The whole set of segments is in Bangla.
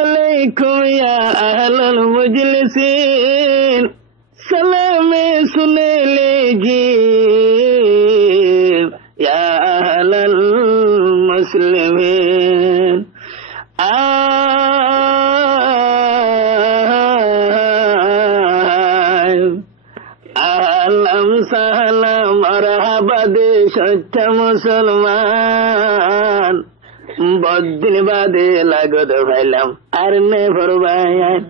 अलैकुम या अहलल मुजलिसीन सलामे सुने लीजिए या अहलल मुस्लिमीन আহলাম সাহলাম মারহাবা দেশ মুসলমান বদিন বাদে লাগত ভাইলাম আর নে ভরবায়ান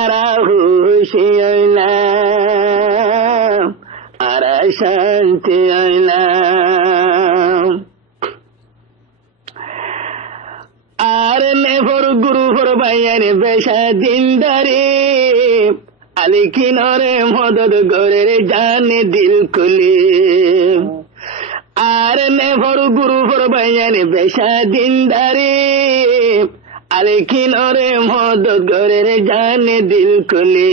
আরা খুশি হইলাম আরা শান্তি হইলাম আর নে ভর গুরু ভরবায়ান বেশা দিনদারি আলি কিনরে মদদ গরের জানে দিল খুলে আর নে ভর গুরু ভরবায়ান বেশা দিনদারি আলি কিনরে মদদ গরের জানে দিল খুলে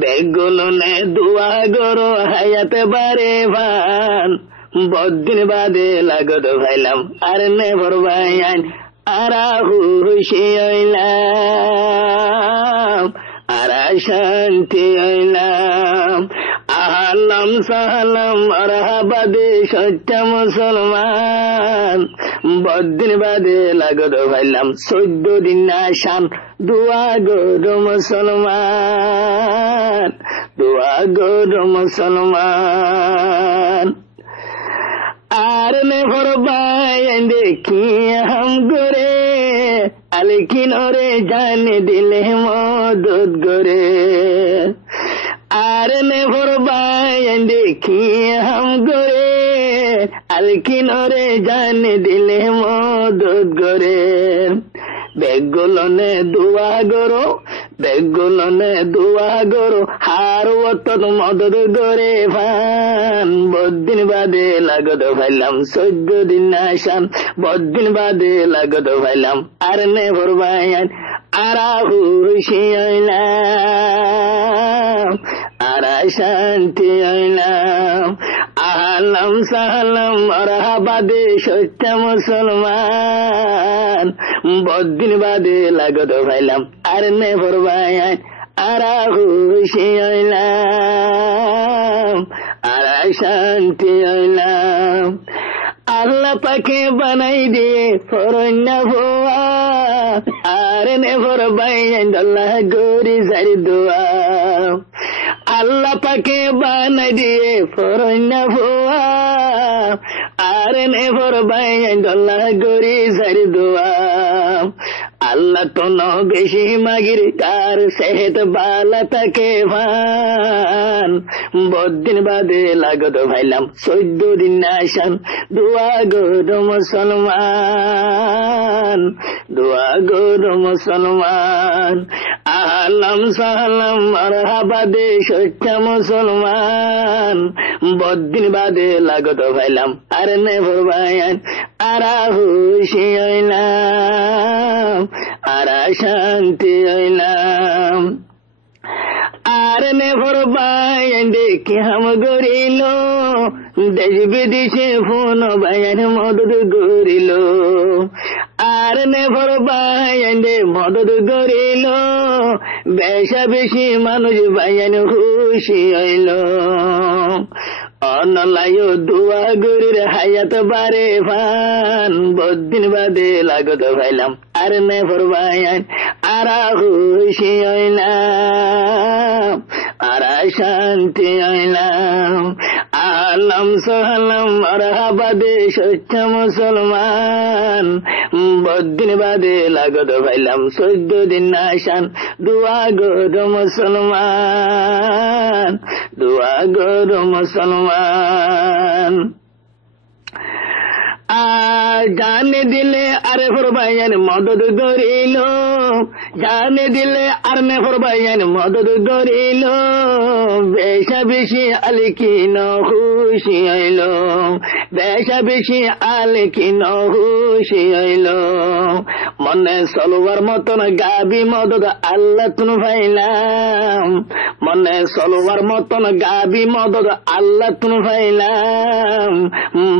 বেগুলো নে দুয়া গরো হায়াত বারে ভান বদিন বাদে লাগত ভাইলাম আর নে ভরবায়ান আরা খুশি হইলাম আরা শান্তি হইলাম আহলাম সাহলাম মারহাবা দেশ মুসলমান বদিন বাদে লাগত ভাইলাম 14 দিন আসাম দোয়া গো মুসলমান দোয়া গো মুসলমান আর নে ভরবায়ান দেখি হাম গোরে আলকিনরে জানে দিলে মদদ গরে আর নে ভরবায়ান দেখি হাম গোরে আলকিনরে জানে দিলে মদদ গরে বেগুলনে দোয়া গরো বেগুলনে দোয়া গরো হার ওতন মদদ গরে ভান বদিন বাদে লাগত ভাইলাম 14 দিন আসাম বদিন বাদে লাগত ভাইলাম আর নে ভরবায়ান আরা খুশি হইলাম আরা শান্তি হইলাম আহলাম সাহলাম মারহাবা দেশ মুসলমান বদিন বাদে লাগত ভাইলাম আর নে ভরবায়ান আরা খুশি হইলাম আরা শান্তি হইলাম আল্লাহ পাকে বানাই দিয়ে ফরন্না ভোয়া আর নে ভরবায়ান আল্লাহ গরি জারি দোয়া আল্লাহ পাকে বানাই দিয়ে ফরন্না ভোয়া আর নে ভরবায়ান আল্লাহ গরি জারি দোয়া আল্লাহ তো ন বেশি মাগির কার সেহত বালা তাকে ভান বদিন বাদে লাগত ভাইলাম 14 দিন আসান দোয়া গো মুসলমান দোয়া গো মুসলমান আহলাম সাহলাম মারহাবা দেশ মুসলমান বদিন বাদে লাগত ভাইলাম আর নে ভরবায়ান আরা খুশি হইলাম আরা শান্তি হইলাম আর নে ভরবায়ান দেখি হাম গরিল দেশ বিদেশে ফোন বায়ান মদদ গরিল আর নে ভরবায়ান মদদ গরিল বেশা বেশি মানুষ বায়ান খুশি হইল অনলায় দোয়া গরির হায়াত বারে ভান বদিন বাদে লাগত ভাইলাম আর নে ভরবায়ান আরা খুশি হইলাম আরা শান্তি হইলাম আহলাম সাহলাম মারহাবা দেশ মুসলমান বদিন বাদে লাগত ভাইলাম 14 দিন আসান দোয়া গো মুসলমান দোয়া গো মুসলমান জানে দিলে আরে ভরবায়ান মদদ গরিল জানে দিলে আর নে ভরবায়ান মদদ গরিল বেশা বেশি আলকিন খুশি হইল বেশা বেশি আলকিন খুশি হইল মনে চলবার মতন গাবি মদদ আল্লাহ তুন ভাইলাম মনে চলবার মতন গাবি মদদ আল্লাহ তুন ভাইলাম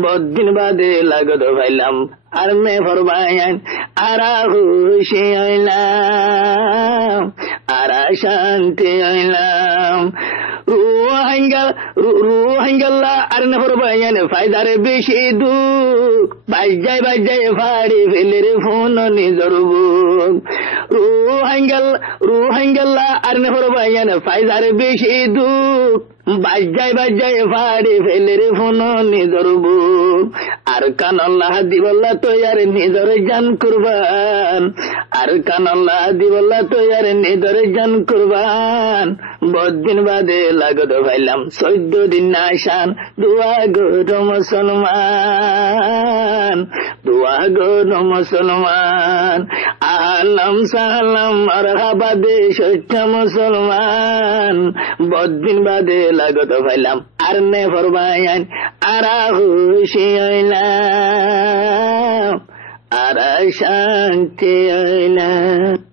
বদিন বাদে লাগত ভাইলাম আর নে ফরবায়ান আরা খুশি হইলাম আরা শান্তি হইলাম রুহাঙ্গাল্লা আর নে ফরবায়ান ফায়দারে বেশি দুঃখ বাজায় ফাড়ি ফেলে রে ফোন নিজর বুক রুহাঙ্গাল্লা আর নে ফরবায়ান ফায়দারে বেশি দুঃখ বাজায় ফাড়ি ফেলে রে ফোন নিজর বুক আর কানাল্লাহ দিবল্লা তৈয়ার নিজর জান কুরবান আর কানাল্লাহ দিবল্লা তৈয়ার নিজর জান কুরবান বদিন বাদে লাগত ভাইলাম 14 দিন আসান দুয়া গো মুসলমান দুয়া গো মুসলমান আলাম সালাম মারহাবা দে সচ্চ মুসলমান বদিন বাদে লাগত ভাইলাম আর নে ফরবায়ান আরা খুশি হইলাম আরা শান্তি হইলাম।